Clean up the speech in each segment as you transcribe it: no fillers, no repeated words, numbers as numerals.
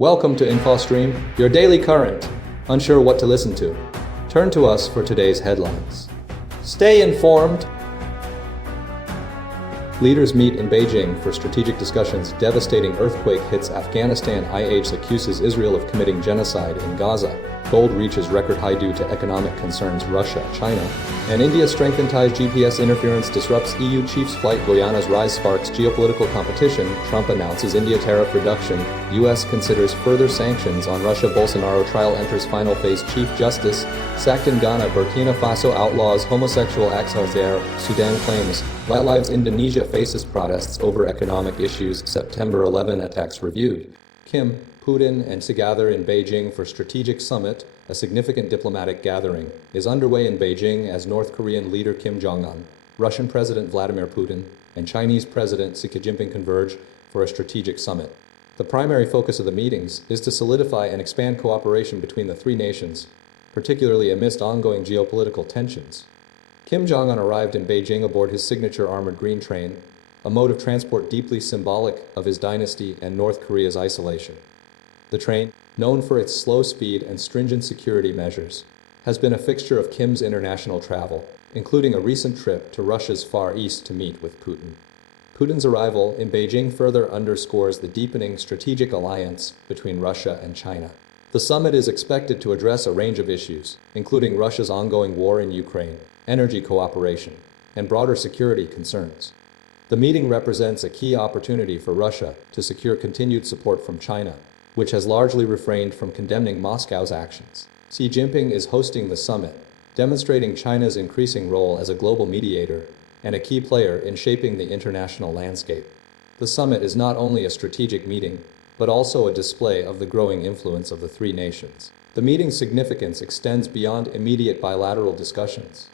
Welcome to InfoStream, your daily current. Unsure what to listen to? Turn to us for today's headlines. Stay informed. Leaders meet in Beijing for strategic discussions. Devastating earthquake hits Afghanistan. IAGS accuses Israel of committing genocide in Gaza. Gold reaches record high due to economic concerns. Russia, China, and India strengthen ties. GPS interference disrupts EU chief's flight. Guyana's rise sparks geopolitical competition. Trump announces India tariff reduction. US considers further sanctions on Russia. Bolsonaro trial enters final phase. Chief Justice sacked in Ghana. Burkina Faso outlaws homosexual acts. Sudan claims wildlife. Indonesia faces protests over economic issues. September 11 attacks reviewed. Kim, Putin, and to gather in Beijing for strategic summit. A significant diplomatic gathering is underway in Beijing as North Korean leader Kim Jong-un, Russian President Vladimir Putin, and Chinese President Xi Jinping converge for a strategic summit. The primary focus of the meetings is to solidify and expand cooperation between the three nations, particularly amidst ongoing geopolitical tensions. Kim Jong-un arrived in Beijing aboard his signature armored green train, a mode of transport deeply symbolic of his dynasty and North Korea's isolation. The train, known for its slow speed and stringent security measures, has been a fixture of Kim's international travel, including a recent trip to Russia's Far East to meet with Putin. Putin's arrival in Beijing further underscores the deepening strategic alliance between Russia and China. The summit is expected to address a range of issues, including Russia's ongoing war in Ukraine, energy cooperation, and broader security concerns. The meeting represents a key opportunity for Russia to secure continued support from China, which has largely refrained from condemning Moscow's actions. Xi Jinping is hosting the summit, demonstrating China's increasing role as a global mediator and a key player in shaping the international landscape. The summit is not only a strategic meeting, but also a display of the growing influence of the three nations. The meeting's significance extends beyond immediate bilateral discussions.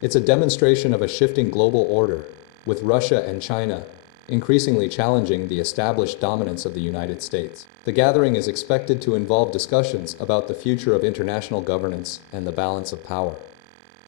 It's a demonstration of a shifting global order, with Russia and China increasingly challenging the established dominance of the United States. The gathering is expected to involve discussions about the future of international governance and the balance of power.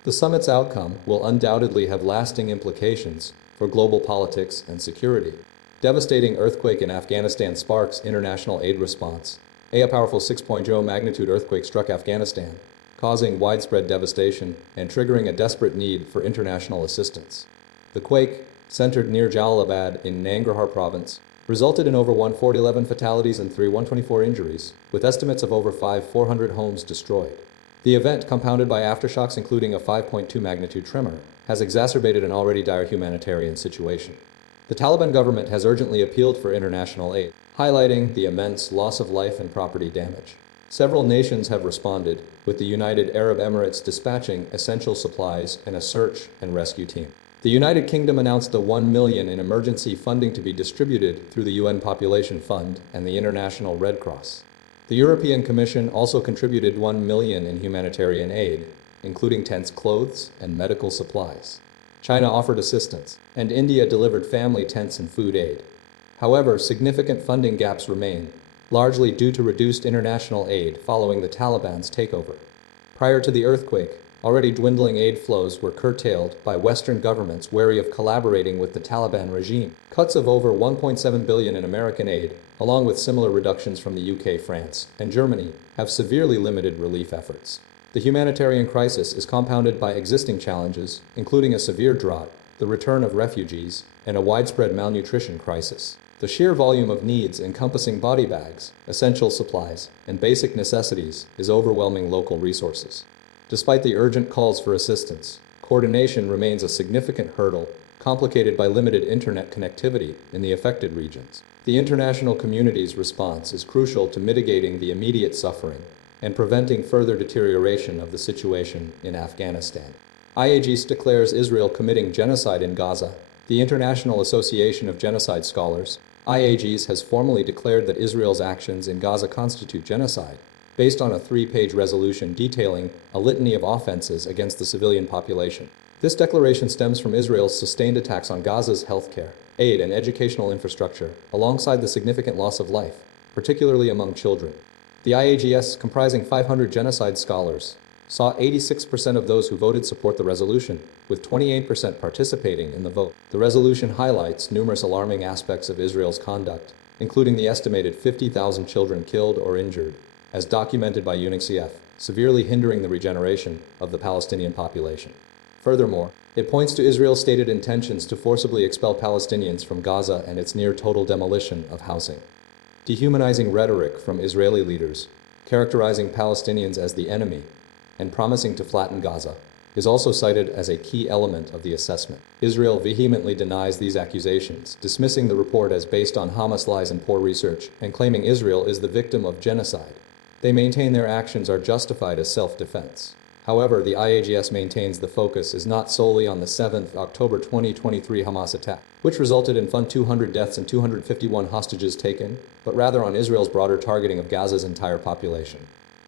The summit's outcome will undoubtedly have lasting implications for global politics and security. Devastating earthquake in Afghanistan sparks international aid response. A powerful 6.0 magnitude earthquake struck Afghanistan, causing widespread devastation and triggering a desperate need for international assistance. The quake, centered near Jalalabad in Nangarhar province, resulted in over 111 fatalities and 124 injuries, with estimates of over 400 homes destroyed. The event, compounded by aftershocks including a 5.2 magnitude tremor, has exacerbated an already dire humanitarian situation. The Taliban government has urgently appealed for international aid, highlighting the immense loss of life and property damage. Several nations have responded, with the United Arab Emirates dispatching essential supplies and a search and rescue team. The United Kingdom announced the $1 million in emergency funding to be distributed through the UN Population Fund and the International Red Cross. The European Commission also contributed $1 million in humanitarian aid, including tents, clothes, and medical supplies. China offered assistance, and India delivered family tents and food aid. However, significant funding gaps remain, largely due to reduced international aid following the Taliban's takeover. Prior to the earthquake, already dwindling aid flows were curtailed by Western governments wary of collaborating with the Taliban regime. Cuts of over $1.7 billion in American aid, along with similar reductions from the UK, France, and Germany, have severely limited relief efforts. The humanitarian crisis is compounded by existing challenges, including a severe drought, the return of refugees, and a widespread malnutrition crisis. The sheer volume of needs encompassing body bags, essential supplies, and basic necessities is overwhelming local resources. Despite the urgent calls for assistance, coordination remains a significant hurdle, complicated by limited internet connectivity in the affected regions. The international community's response is crucial to mitigating the immediate suffering and preventing further deterioration of the situation in Afghanistan. IAGS declares Israel committing genocide in Gaza. The International Association of Genocide Scholars, IAGS, has formally declared that Israel's actions in Gaza constitute genocide, based on a 3-page resolution detailing a litany of offenses against the civilian population. This declaration stems from Israel's sustained attacks on Gaza's healthcare, aid, and educational infrastructure, alongside the significant loss of life, particularly among children. The IAGS, comprising 500 genocide scholars, saw 86% of those who voted support the resolution, with 28% participating in the vote. The resolution highlights numerous alarming aspects of Israel's conduct, including the estimated 50,000 children killed or injured, as documented by UNICEF, severely hindering the regeneration of the Palestinian population. Furthermore, it points to Israel's stated intentions to forcibly expel Palestinians from Gaza and its near-total demolition of housing. Dehumanizing rhetoric from Israeli leaders, characterizing Palestinians as the enemy, and promising to flatten Gaza, is also cited as a key element of the assessment. Israel vehemently denies these accusations, dismissing the report as based on Hamas lies and poor research, and claiming Israel is the victim of genocide. They maintain their actions are justified as self-defense. However, the IAGS maintains the focus is not solely on the 7th October 2023 Hamas attack, which resulted in 200 deaths and 251 hostages taken, but rather on Israel's broader targeting of Gaza's entire population.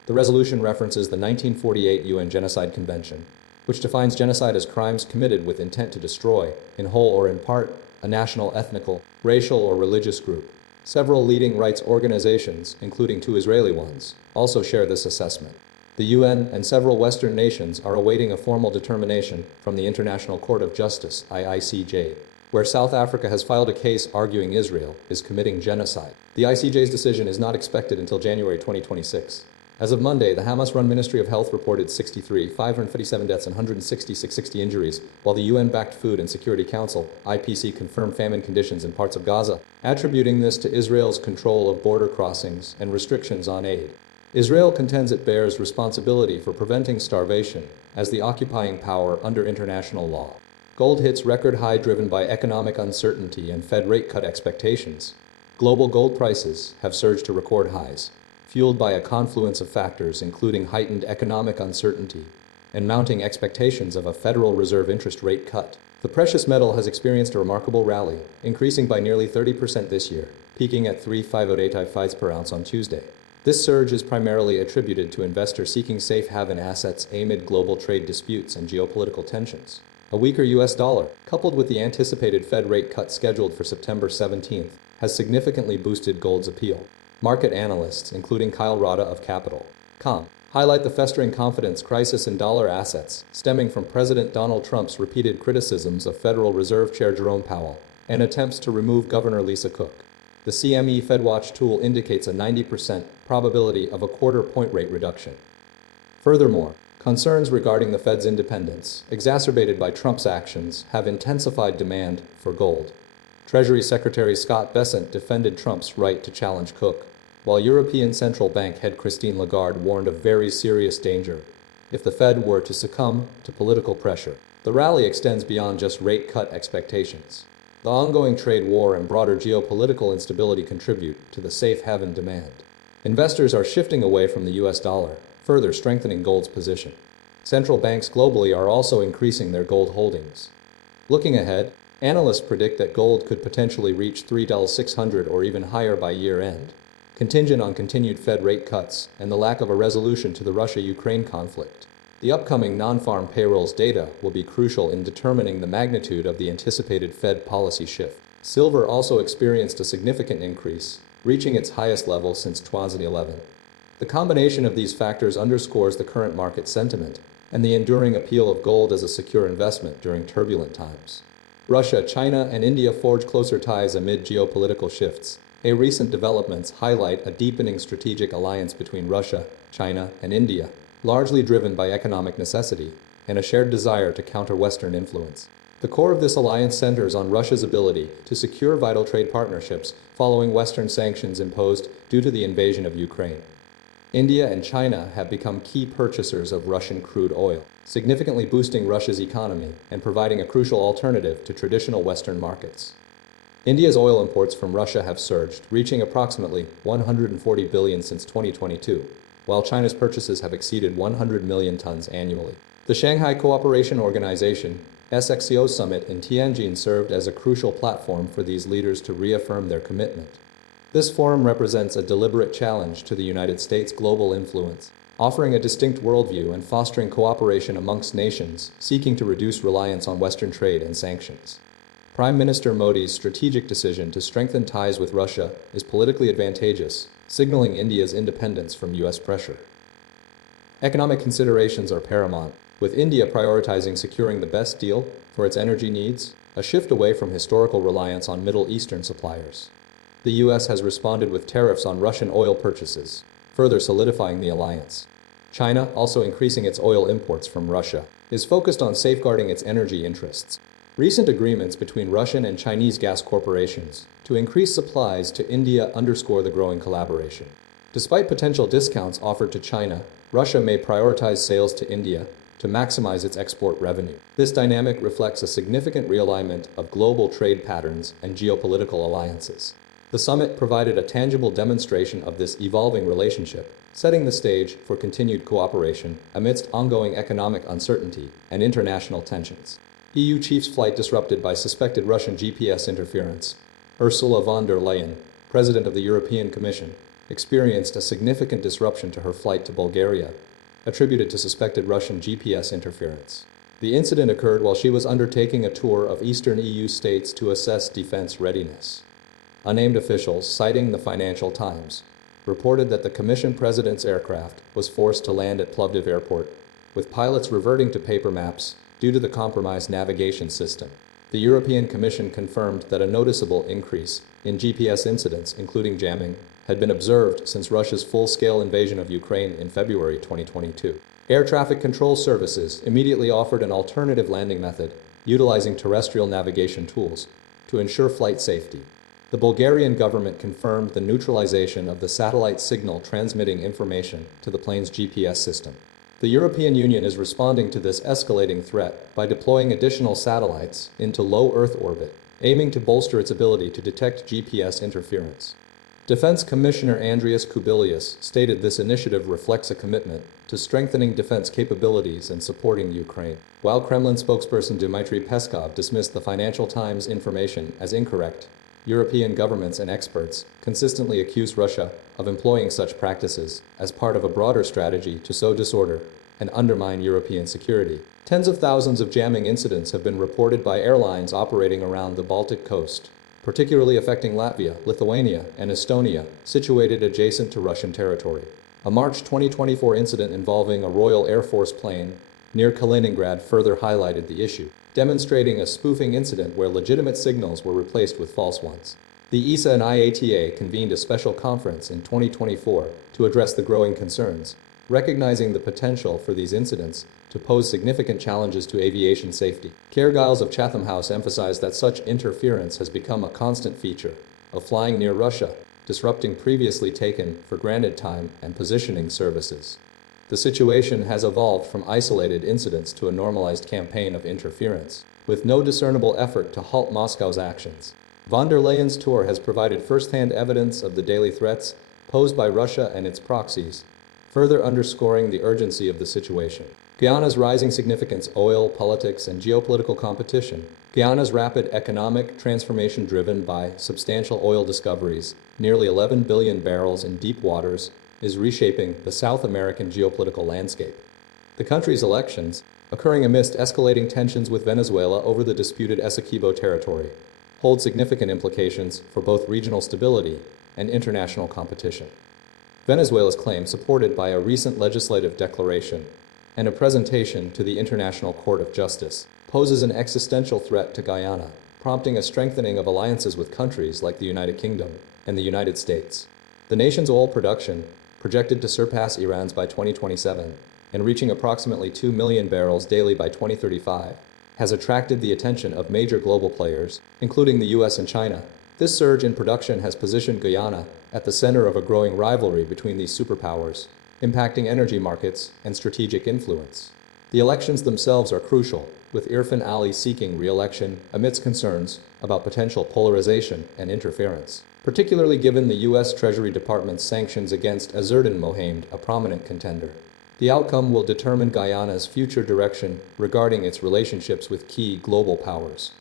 The resolution references the 1948 UN Genocide Convention, which defines genocide as crimes committed with intent to destroy, in whole or in part, a national, ethnical, racial, or religious group. Several leading rights organizations, including 2 Israeli ones, also share this assessment. The UN and several Western nations are awaiting a formal determination from the International Court of Justice, ICJ, where South Africa has filed a case arguing Israel is committing genocide. The ICJ's decision is not expected until January 2026. As of Monday, the Hamas-run Ministry of Health reported 557 deaths and 160 injuries, while the UN-backed Food and Security Council, IPC, confirmed famine conditions in parts of Gaza, attributing this to Israel's control of border crossings and restrictions on aid. Israel contends it bears responsibility for preventing starvation as the occupying power under international law. Gold hits record high driven by economic uncertainty and Fed rate cut expectations. Global gold prices have surged to record highs, fueled by a confluence of factors including heightened economic uncertainty and mounting expectations of a Federal Reserve interest rate cut. The precious metal has experienced a remarkable rally, increasing by nearly 30% this year, peaking at 3,508 per ounce on Tuesday. This surge is primarily attributed to investors seeking safe haven assets amid global trade disputes and geopolitical tensions. A weaker US dollar, coupled with the anticipated Fed rate cut scheduled for September 17th, has significantly boosted gold's appeal. Market analysts, including Kyle Rada of Capital.com, highlight the festering confidence crisis in dollar assets stemming from President Donald Trump's repeated criticisms of Federal Reserve Chair Jerome Powell and attempts to remove Governor Lisa Cook. The CME FedWatch tool indicates a 90% probability of a quarter-point rate reduction. Furthermore, concerns regarding the Fed's independence, exacerbated by Trump's actions, have intensified demand for gold. Treasury Secretary Scott Bessent defended Trump's right to challenge Cook, while European Central Bank head Christine Lagarde warned of very serious danger if the Fed were to succumb to political pressure. The rally extends beyond just rate cut expectations. The ongoing trade war and broader geopolitical instability contribute to the safe haven demand. Investors are shifting away from the US dollar, further strengthening gold's position. Central banks globally are also increasing their gold holdings. Looking ahead, analysts predict that gold could potentially reach $3,600 or even higher by year-end, contingent on continued Fed rate cuts and the lack of a resolution to the Russia-Ukraine conflict. The upcoming non-farm payrolls data will be crucial in determining the magnitude of the anticipated Fed policy shift. Silver also experienced a significant increase, reaching its highest level since 2011. The combination of these factors underscores the current market sentiment and the enduring appeal of gold as a secure investment during turbulent times. Russia, China, and India forge closer ties amid geopolitical shifts. Recent developments highlight a deepening strategic alliance between Russia, China, and India, largely driven by economic necessity and a shared desire to counter Western influence. The core of this alliance centers on Russia's ability to secure vital trade partnerships following Western sanctions imposed due to the invasion of Ukraine. India and China have become key purchasers of Russian crude oil, significantly boosting Russia's economy and providing a crucial alternative to traditional Western markets. India's oil imports from Russia have surged, reaching approximately $140 billion since 2022, while China's purchases have exceeded 100 million tons annually. The Shanghai Cooperation Organization SXCO summit in Tianjin served as a crucial platform for these leaders to reaffirm their commitment. This forum represents a deliberate challenge to the United States' global influence, offering a distinct worldview and fostering cooperation amongst nations seeking to reduce reliance on Western trade and sanctions. Prime Minister Modi's strategic decision to strengthen ties with Russia is politically advantageous, signaling India's independence from U.S. pressure. Economic considerations are paramount, with India prioritizing securing the best deal for its energy needs, a shift away from historical reliance on Middle Eastern suppliers. The US has responded with tariffs on Russian oil purchases, further solidifying the alliance. China, also increasing its oil imports from Russia, is focused on safeguarding its energy interests. Recent agreements between Russian and Chinese gas corporations to increase supplies to India underscore the growing collaboration. Despite potential discounts offered to China, Russia may prioritize sales to India to maximize its export revenue. This dynamic reflects a significant realignment of global trade patterns and geopolitical alliances. The summit provided a tangible demonstration of this evolving relationship, setting the stage for continued cooperation amidst ongoing economic uncertainty and international tensions. EU chief's flight disrupted by suspected Russian GPS interference. Ursula von der Leyen, President of the European Commission, experienced a significant disruption to her flight to Bulgaria, attributed to suspected Russian GPS interference. The incident occurred while she was undertaking a tour of eastern EU states to assess defense readiness. Unnamed officials, citing the Financial Times, reported that the Commission President's aircraft was forced to land at Plovdiv Airport, with pilots reverting to paper maps due to the compromised navigation system. The European Commission confirmed that a noticeable increase in GPS incidents, including jamming, had been observed since Russia's full-scale invasion of Ukraine in February 2022. Air traffic control services immediately offered an alternative landing method, utilizing terrestrial navigation tools, to ensure flight safety. The Bulgarian government confirmed the neutralization of the satellite signal transmitting information to the plane's GPS system. The European Union is responding to this escalating threat by deploying additional satellites into low Earth orbit, aiming to bolster its ability to detect GPS interference. Defense Commissioner Andrius Kubilius stated this initiative reflects a commitment to strengthening defense capabilities and supporting Ukraine, while Kremlin spokesperson Dmitry Peskov dismissed the Financial Times information as incorrect. European governments and experts consistently accuse Russia of employing such practices as part of a broader strategy to sow disorder and undermine European security. Tens of thousands of jamming incidents have been reported by airlines operating around the Baltic coast, particularly affecting Latvia, Lithuania, and Estonia, situated adjacent to Russian territory. A March 2024 incident involving a Royal Air Force plane near Kaliningrad further highlighted the issue, demonstrating a spoofing incident where legitimate signals were replaced with false ones. The ESA and IATA convened a special conference in 2024 to address the growing concerns, recognizing the potential for these incidents to pose significant challenges to aviation safety. Keir Giles of Chatham House emphasized that such interference has become a constant feature of flying near Russia, disrupting previously taken for granted time and positioning services. The situation has evolved from isolated incidents to a normalized campaign of interference, with no discernible effort to halt Moscow's actions. Von der Leyen's tour has provided first-hand evidence of the daily threats posed by Russia and its proxies, further underscoring the urgency of the situation. Guyana's rising significance, oil, politics, and geopolitical competition. Guyana's rapid economic transformation driven by substantial oil discoveries, nearly 11 billion barrels in deep waters, is reshaping the South American geopolitical landscape. The country's elections, occurring amidst escalating tensions with Venezuela over the disputed Essequibo territory, hold significant implications for both regional stability and international competition. Venezuela's claim, supported by a recent legislative declaration and a presentation to the International Court of Justice, poses an existential threat to Guyana, prompting a strengthening of alliances with countries like the United Kingdom and the United States. The nation's oil production, projected to surpass Iran's by 2027 and reaching approximately 2 million barrels daily by 2035, has attracted the attention of major global players, including the US and China. This surge in production has positioned Guyana at the center of a growing rivalry between these superpowers, impacting energy markets and strategic influence. The elections themselves are crucial, with Irfan Ali seeking re-election amidst concerns about potential polarization and interference, particularly given the U.S. Treasury Department's sanctions against Azzurdin Mohamed, a prominent contender. The outcome will determine Guyana's future direction regarding its relationships with key global powers.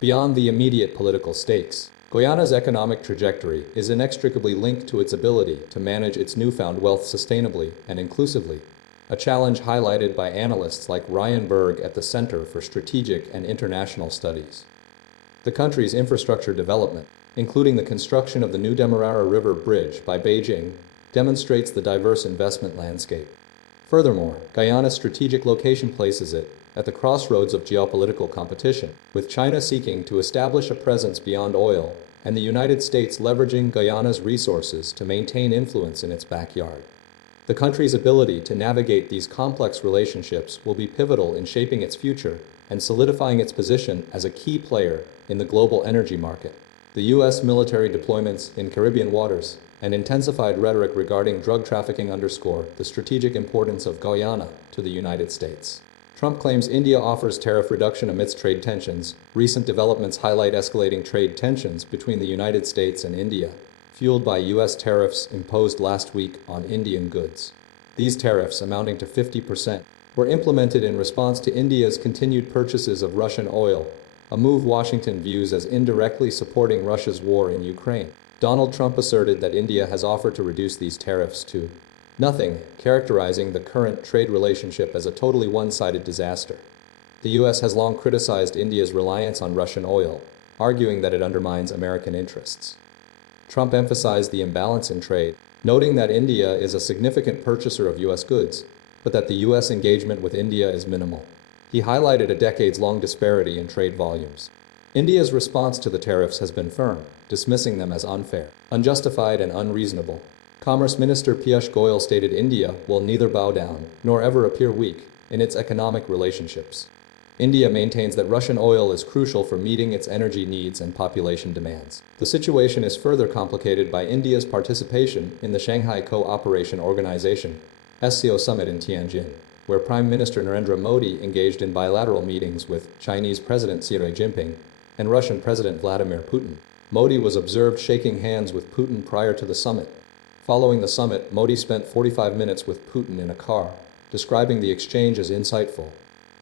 Beyond the immediate political stakes, Guyana's economic trajectory is inextricably linked to its ability to manage its newfound wealth sustainably and inclusively, a challenge highlighted by analysts like Ryan Berg at the Center for Strategic and International Studies. The country's infrastructure development, including the construction of the new Demerara River Bridge by Beijing, demonstrates the diverse investment landscape. Furthermore, Guyana's strategic location places it at the crossroads of geopolitical competition, with China seeking to establish a presence beyond oil and the United States leveraging Guyana's resources to maintain influence in its backyard. The country's ability to navigate these complex relationships will be pivotal in shaping its future and solidifying its position as a key player in the global energy market. The U.S. military deployments in Caribbean waters and intensified rhetoric regarding drug trafficking underscore the strategic importance of Guyana to the United States. Trump claims India offers tariff reduction amidst trade tensions. Recent developments highlight escalating trade tensions between the United States and India, fueled by U.S. tariffs imposed last week on Indian goods. These tariffs, amounting to 50%, were implemented in response to India's continued purchases of Russian oil, a move Washington views as indirectly supporting Russia's war in Ukraine. Donald Trump asserted that India has offered to reduce these tariffs to nothing, characterizing the current trade relationship as a totally one-sided disaster. The U.S. has long criticized India's reliance on Russian oil, arguing that it undermines American interests. Trump emphasized the imbalance in trade, noting that India is a significant purchaser of U.S. goods, but that the U.S. engagement with India is minimal. He highlighted a decades-long disparity in trade volumes. India's response to the tariffs has been firm, dismissing them as unfair, unjustified, and unreasonable. Commerce Minister Piyush Goyal stated India will neither bow down nor ever appear weak in its economic relationships. India maintains that Russian oil is crucial for meeting its energy needs and population demands. The situation is further complicated by India's participation in the Shanghai Cooperation Organization (SCO) summit in Tianjin, where Prime Minister Narendra Modi engaged in bilateral meetings with Chinese President Xi Jinping and Russian President Vladimir Putin. Modi was observed shaking hands with Putin prior to the summit. Following the summit, Modi spent 45 minutes with Putin in a car, describing the exchange as insightful.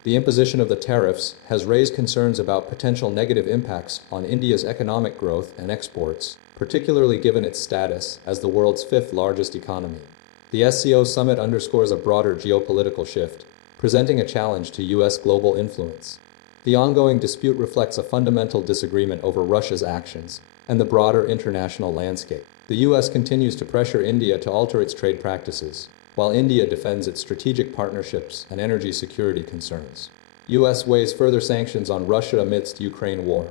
The imposition of the tariffs has raised concerns about potential negative impacts on India's economic growth and exports, particularly given its status as the world's fifth largest economy. The SCO summit underscores a broader geopolitical shift, presenting a challenge to U.S. global influence. The ongoing dispute reflects a fundamental disagreement over Russia's actions and the broader international landscape. The U.S. continues to pressure India to alter its trade practices, while India defends its strategic partnerships and energy security concerns. U.S. weighs further sanctions on Russia amidst Ukraine war.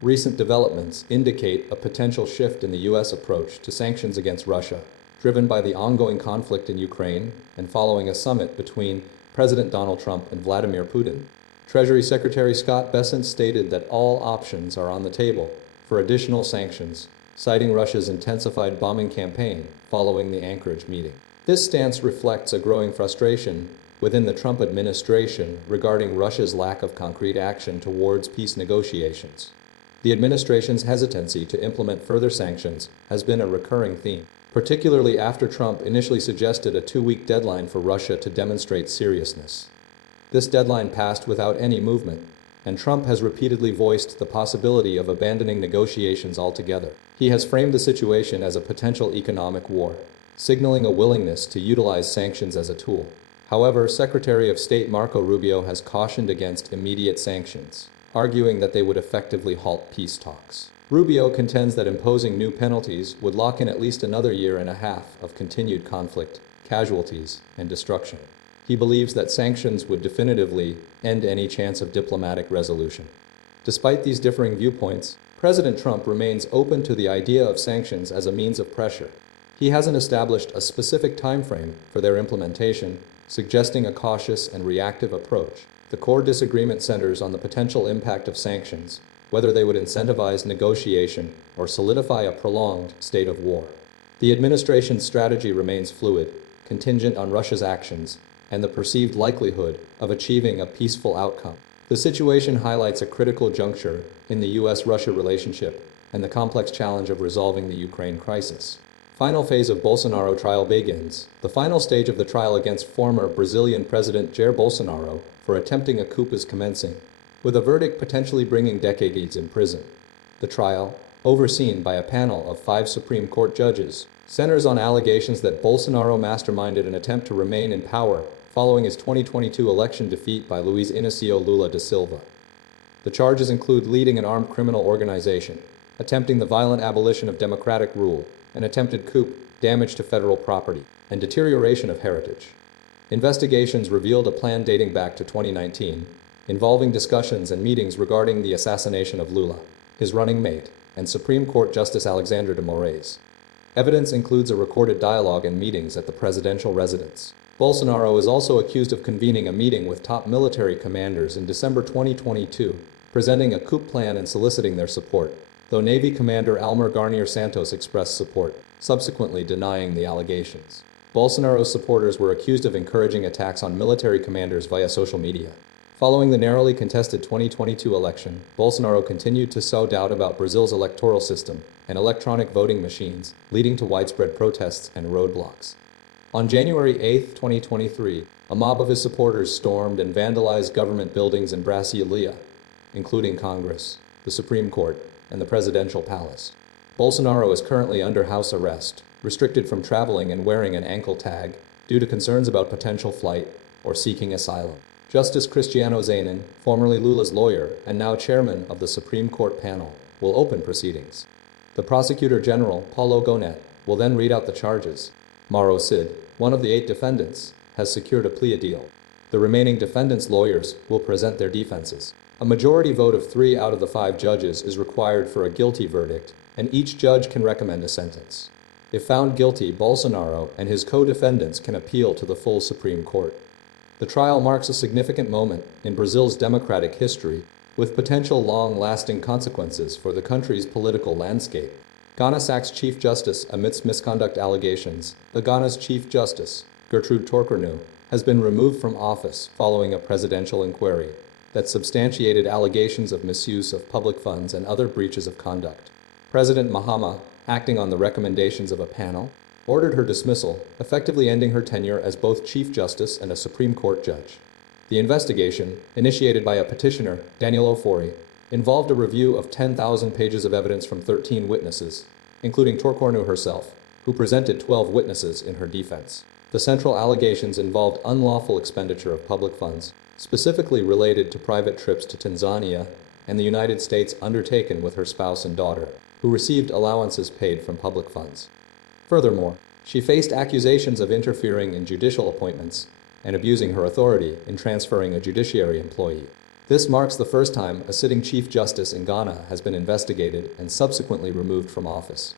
Recent developments indicate a potential shift in the U.S. approach to sanctions against Russia, driven by the ongoing conflict in Ukraine and following a summit between President Donald Trump and Vladimir Putin. Treasury Secretary Scott Bessent stated that all options are on the table for additional sanctions, citing Russia's intensified bombing campaign following the Anchorage meeting. This stance reflects a growing frustration within the Trump administration regarding Russia's lack of concrete action towards peace negotiations. The administration's hesitancy to implement further sanctions has been a recurring theme, particularly after Trump initially suggested a 2-week deadline for Russia to demonstrate seriousness. This deadline passed without any movement, and Trump has repeatedly voiced the possibility of abandoning negotiations altogether. He has framed the situation as a potential economic war, signaling a willingness to utilize sanctions as a tool. However, Secretary of State Marco Rubio has cautioned against immediate sanctions, arguing that they would effectively halt peace talks. Rubio contends that imposing new penalties would lock in at least another year and a half of continued conflict, casualties, and destruction. He believes that sanctions would definitively end any chance of diplomatic resolution. Despite these differing viewpoints, President Trump remains open to the idea of sanctions as a means of pressure. He hasn't established a specific time frame for their implementation, suggesting a cautious and reactive approach. The core disagreement centers on the potential impact of sanctions, whether they would incentivize negotiation or solidify a prolonged state of war. The administration's strategy remains fluid, contingent on Russia's actions and the perceived likelihood of achieving a peaceful outcome. The situation highlights a critical juncture in the U.S.-Russia relationship and the complex challenge of resolving the Ukraine crisis. Final phase of Bolsonaro trial begins. The final stage of the trial against former Brazilian President Jair Bolsonaro for attempting a coup is commencing, with a verdict potentially bringing decades in prison. The trial, overseen by a panel of 5 Supreme Court judges, centers on allegations that Bolsonaro masterminded an attempt to remain in power following his 2022 election defeat by Luiz Inácio Lula da Silva. The charges include leading an armed criminal organization, attempting the violent abolition of democratic rule, an attempted coup, damage to federal property, and deterioration of heritage. Investigations revealed a plan dating back to 2019, involving discussions and meetings regarding the assassination of Lula, his running mate, and Supreme Court Justice Alexandre de Moraes. Evidence includes a recorded dialogue and meetings at the presidential residence. Bolsonaro is also accused of convening a meeting with top military commanders in December 2022, presenting a coup plan and soliciting their support, though Navy Commander Almir Garnier Santos expressed support, subsequently denying the allegations. Bolsonaro's supporters were accused of encouraging attacks on military commanders via social media. Following the narrowly contested 2022 election, Bolsonaro continued to sow doubt about Brazil's electoral system and electronic voting machines, leading to widespread protests and roadblocks. On January 8, 2023, a mob of his supporters stormed and vandalized government buildings in Brasilia, including Congress, the Supreme Court, and the presidential palace. Bolsonaro is currently under house arrest, restricted from traveling and wearing an ankle tag due to concerns about potential flight or seeking asylum. Justice Cristiano Zanin, formerly Lula's lawyer and now chairman of the Supreme Court panel, will open proceedings. The Prosecutor General, Paulo Gonet, will then read out the charges. Mauro Cid, one of the 8 defendants, has secured a plea deal. The remaining defendants' lawyers will present their defenses. A majority vote of 3 out of the 5 judges is required for a guilty verdict, and each judge can recommend a sentence. If found guilty, Bolsonaro and his co-defendants can appeal to the full Supreme Court. The trial marks a significant moment in Brazil's democratic history, with potential long-lasting consequences for the country's political landscape. Ghana sacks Chief Justice amidst misconduct allegations. Ghana's Chief Justice, Gertrude Torkornoo, has been removed from office following a presidential inquiry that substantiated allegations of misuse of public funds and other breaches of conduct. President Mahama, acting on the recommendations of a panel, ordered her dismissal, effectively ending her tenure as both Chief Justice and a Supreme Court judge. The investigation, initiated by a petitioner, Daniel Ofori, involved a review of 10,000 pages of evidence from 13 witnesses, including Torkornoo herself, who presented 12 witnesses in her defense. The central allegations involved unlawful expenditure of public funds, specifically related to private trips to Tanzania and the United States undertaken with her spouse and daughter, who received allowances paid from public funds. Furthermore, she faced accusations of interfering in judicial appointments and abusing her authority in transferring a judiciary employee. This marks the first time a sitting Chief Justice in Ghana has been investigated and subsequently removed from office.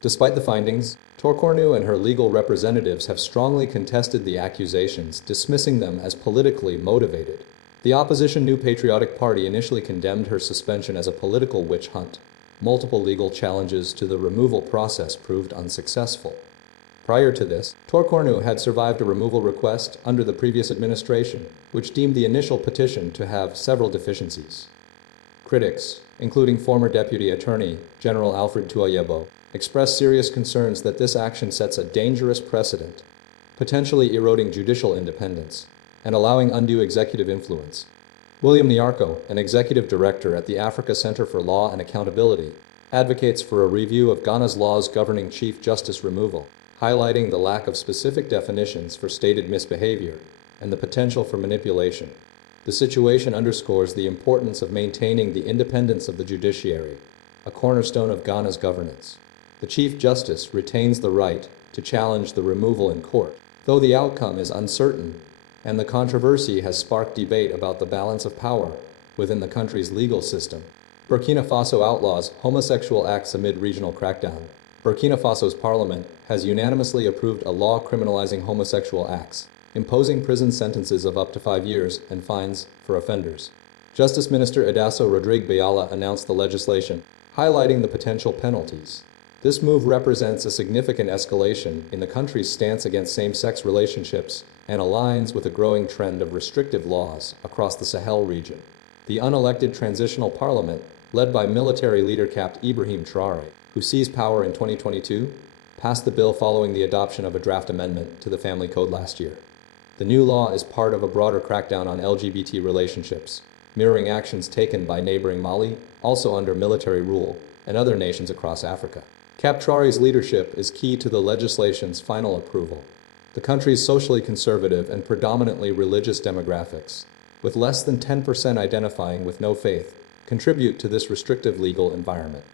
Despite the findings, Torkornoo and her legal representatives have strongly contested the accusations, dismissing them as politically motivated. The opposition New Patriotic Party initially condemned her suspension as a political witch hunt. Multiple legal challenges to the removal process proved unsuccessful. Prior to this, Torkornoo had survived a removal request under the previous administration, which deemed the initial petition to have several deficiencies. Critics, including former Deputy Attorney General Alfred Tuayebo, expressed serious concerns that this action sets a dangerous precedent, potentially eroding judicial independence and allowing undue executive influence. William Nyarko, an executive director at the Africa Center for Law and Accountability, advocates for a review of Ghana's laws governing Chief Justice removal, highlighting the lack of specific definitions for stated misbehavior and the potential for manipulation. The situation underscores the importance of maintaining the independence of the judiciary, a cornerstone of Ghana's governance. The Chief Justice retains the right to challenge the removal in court, though the outcome is uncertain, and the controversy has sparked debate about the balance of power within the country's legal system. Burkina Faso outlaws homosexual acts amid regional crackdown. Burkina Faso's parliament has unanimously approved a law criminalizing homosexual acts, imposing prison sentences of up to 5 years and fines for offenders. Justice Minister Idaso Rodrigue Bayala announced the legislation, highlighting the potential penalties. This move represents a significant escalation in the country's stance against same-sex relationships and aligns with a growing trend of restrictive laws across the Sahel region. The unelected transitional parliament, led by military leader Capt. Ibrahim Traore, who seized power in 2022, passed the bill following the adoption of a draft amendment to the Family Code last year. The new law is part of a broader crackdown on LGBT relationships, mirroring actions taken by neighboring Mali, also under military rule, and other nations across Africa. Capt. Traore's leadership is key to the legislation's final approval. The country's socially conservative and predominantly religious demographics, with less than 10% identifying with no faith, contribute to this restrictive legal environment.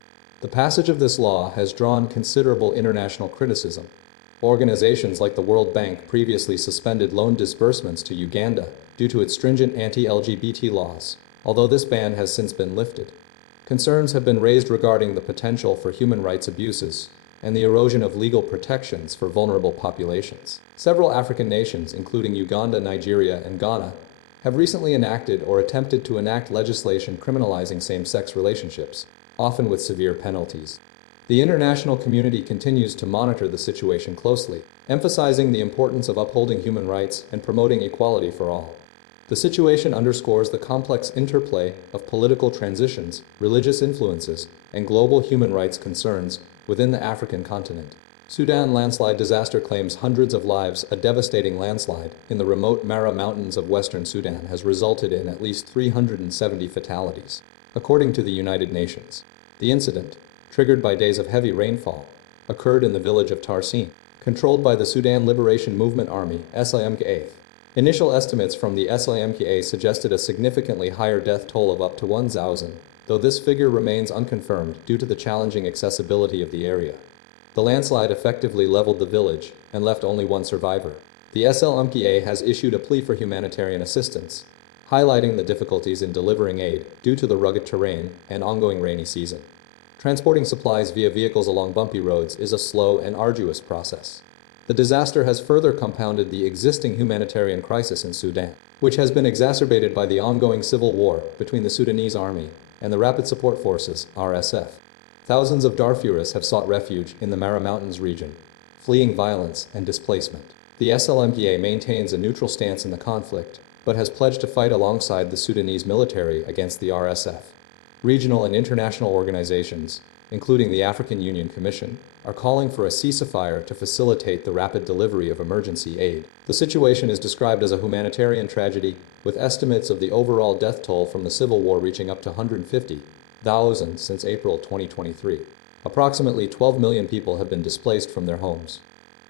The passage of this law has drawn considerable international criticism. Organizations like the World Bank previously suspended loan disbursements to Uganda due to its stringent anti-LGBT laws, although this ban has since been lifted. Concerns have been raised regarding the potential for human rights abuses and the erosion of legal protections for vulnerable populations. Several African nations, including Uganda, Nigeria, and Ghana, have recently enacted or attempted to enact legislation criminalizing same-sex relationships, often with severe penalties. The international community continues to monitor the situation closely, emphasizing the importance of upholding human rights and promoting equality for all. The situation underscores the complex interplay of political transitions, religious influences, and global human rights concerns within the African continent. Sudan landslide disaster claims hundreds of lives. A devastating landslide in the remote Mara Mountains of western Sudan has resulted in at least 370 fatalities, according to the United Nations. The incident, triggered by days of heavy rainfall, occurred in the village of Tarsin, controlled by the Sudan Liberation Movement Army, SLMKA. Initial estimates from the SLMKA suggested a significantly higher death toll of up to 1,000, though this figure remains unconfirmed due to the challenging accessibility of the area. The landslide effectively leveled the village and left only one survivor. The SLMKA has issued a plea for humanitarian assistance, highlighting the difficulties in delivering aid due to the rugged terrain and ongoing rainy season. Transporting supplies via vehicles along bumpy roads is a slow and arduous process. The disaster has further compounded the existing humanitarian crisis in Sudan, which has been exacerbated by the ongoing civil war between the Sudanese army and the Rapid Support Forces, RSF. Thousands of Darfuris have sought refuge in the Mara Mountains region, fleeing violence and displacement. The SLMKA maintains a neutral stance in the conflict, but has pledged to fight alongside the Sudanese military against the RSF. Regional and international organizations, including the African Union Commission, are calling for a ceasefire to facilitate the rapid delivery of emergency aid. The situation is described as a humanitarian tragedy, with estimates of the overall death toll from the civil war reaching up to 150,000 since April 2023. Approximately 12 million people have been displaced from their homes.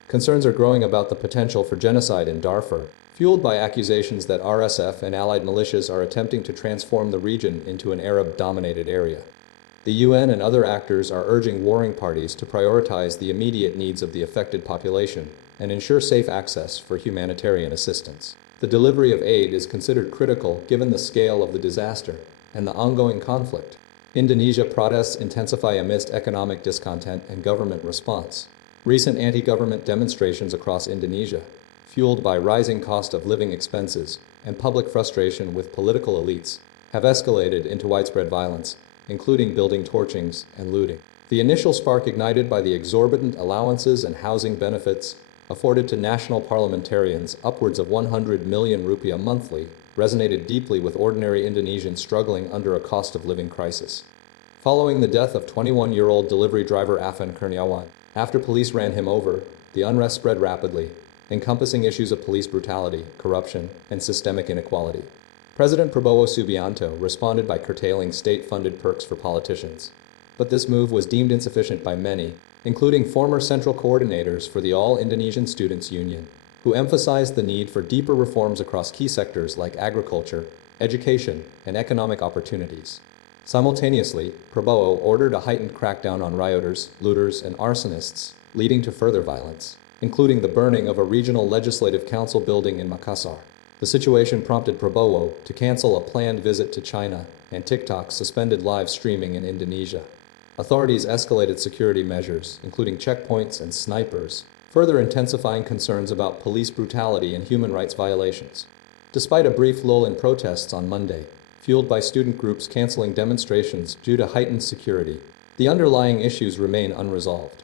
Concerns are growing about the potential for genocide in Darfur, fueled by accusations that RSF and allied militias are attempting to transform the region into an Arab-dominated area. The UN and other actors are urging warring parties to prioritize the immediate needs of the affected population and ensure safe access for humanitarian assistance. The delivery of aid is considered critical given the scale of the disaster and the ongoing conflict. Indonesia protests intensify amidst economic discontent and government response. Recent anti-government demonstrations across Indonesia, fueled by rising cost of living expenses and public frustration with political elites, have escalated into widespread violence, including building torchings and looting. The initial spark ignited by the exorbitant allowances and housing benefits afforded to national parliamentarians upwards of 100 million rupiah monthly resonated deeply with ordinary Indonesians struggling under a cost of living crisis. Following the death of 21-year-old delivery driver Afan Kurniawan, after police ran him over, the unrest spread rapidly, encompassing issues of police brutality, corruption, and systemic inequality. President Prabowo Subianto responded by curtailing state-funded perks for politicians. But this move was deemed insufficient by many, including former central coordinators for the All-Indonesian Students Union, who emphasized the need for deeper reforms across key sectors like agriculture, education, and economic opportunities. Simultaneously, Prabowo ordered a heightened crackdown on rioters, looters, and arsonists, leading to further violence, including the burning of a regional legislative council building in Makassar. The situation prompted Prabowo to cancel a planned visit to China, and TikTok suspended live streaming in Indonesia. Authorities escalated security measures, including checkpoints and snipers, further intensifying concerns about police brutality and human rights violations. Despite a brief lull in protests on Monday, fueled by student groups canceling demonstrations due to heightened security, the underlying issues remain unresolved.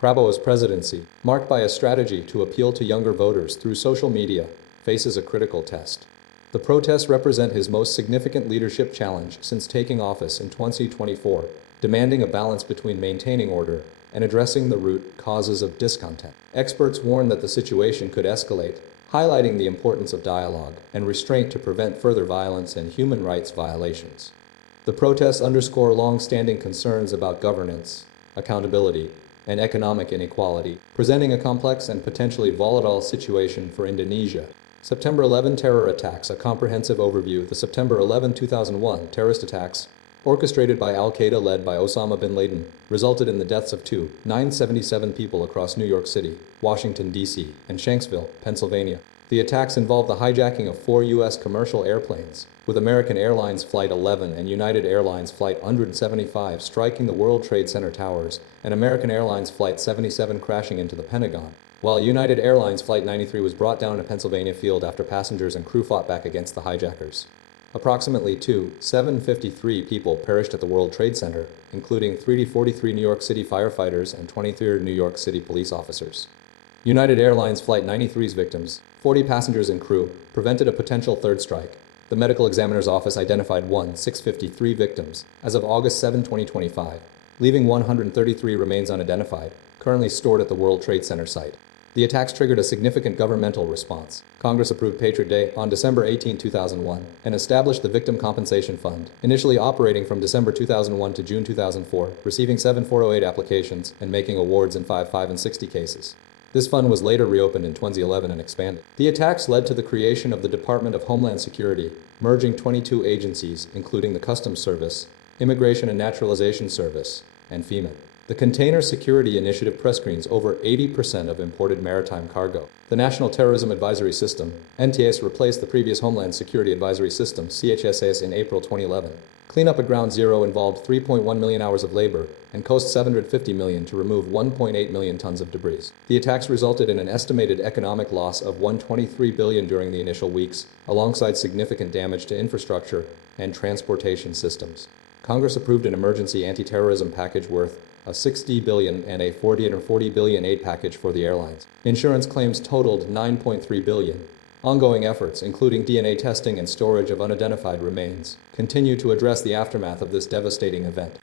Prabowo's presidency, marked by a strategy to appeal to younger voters through social media, faces a critical test. The protests represent his most significant leadership challenge since taking office in 2024, demanding a balance between maintaining order and addressing the root causes of discontent. Experts warn that the situation could escalate, highlighting the importance of dialogue and restraint to prevent further violence and human rights violations. The protests underscore long-standing concerns about governance, accountability, and economic inequality, presenting a complex and potentially volatile situation for Indonesia. September 11 terror attacks. A comprehensive overview. The September 11, 2001 terrorist attacks, orchestrated by Al-Qaeda led by Osama bin Laden, resulted in the deaths of 977 people across New York City, Washington, D.C., and Shanksville, Pennsylvania. The attacks involved the hijacking of 4 U.S. commercial airplanes, with American Airlines Flight 11 and United Airlines Flight 175 striking the World Trade Center towers, and American Airlines Flight 77 crashing into the Pentagon, while United Airlines Flight 93 was brought down in a Pennsylvania field after passengers and crew fought back against the hijackers. Approximately 753 people perished at the World Trade Center, including 43 New York City firefighters and 23 New York City police officers. United Airlines Flight 93's victims, 40 passengers and crew, prevented a potential third strike. The medical examiner's office identified 653 victims as of August 7, 2025, leaving 133 remains unidentified, currently stored at the World Trade Center site. The attacks triggered a significant governmental response. Congress approved Patriot Day on December 18, 2001, and established the Victim Compensation Fund, initially operating from December 2001 to June 2004, receiving 7408 applications and making awards in 5 and 60 cases. This fund was later reopened in 2011 and expanded. The attacks led to the creation of the Department of Homeland Security, merging 22 agencies, including the Customs Service, Immigration and Naturalization Service, and FEMA. The Container Security Initiative prescreens over 80% of imported maritime cargo. The National Terrorism Advisory System, NTS, replaced the previous Homeland Security Advisory System, CHSAS, in April 2011. Cleanup at Ground Zero involved 3.1 million hours of labor and cost $750 million to remove 1.8 million tons of debris. The attacks resulted in an estimated economic loss of $123 billion during the initial weeks, alongside significant damage to infrastructure and transportation systems. Congress approved an emergency anti-terrorism package worth $60 billion and a $40 billion aid package for the airlines. Insurance claims totaled $9.3 billion. Ongoing efforts, including DNA testing and storage of unidentified remains, continue to address the aftermath of this devastating event.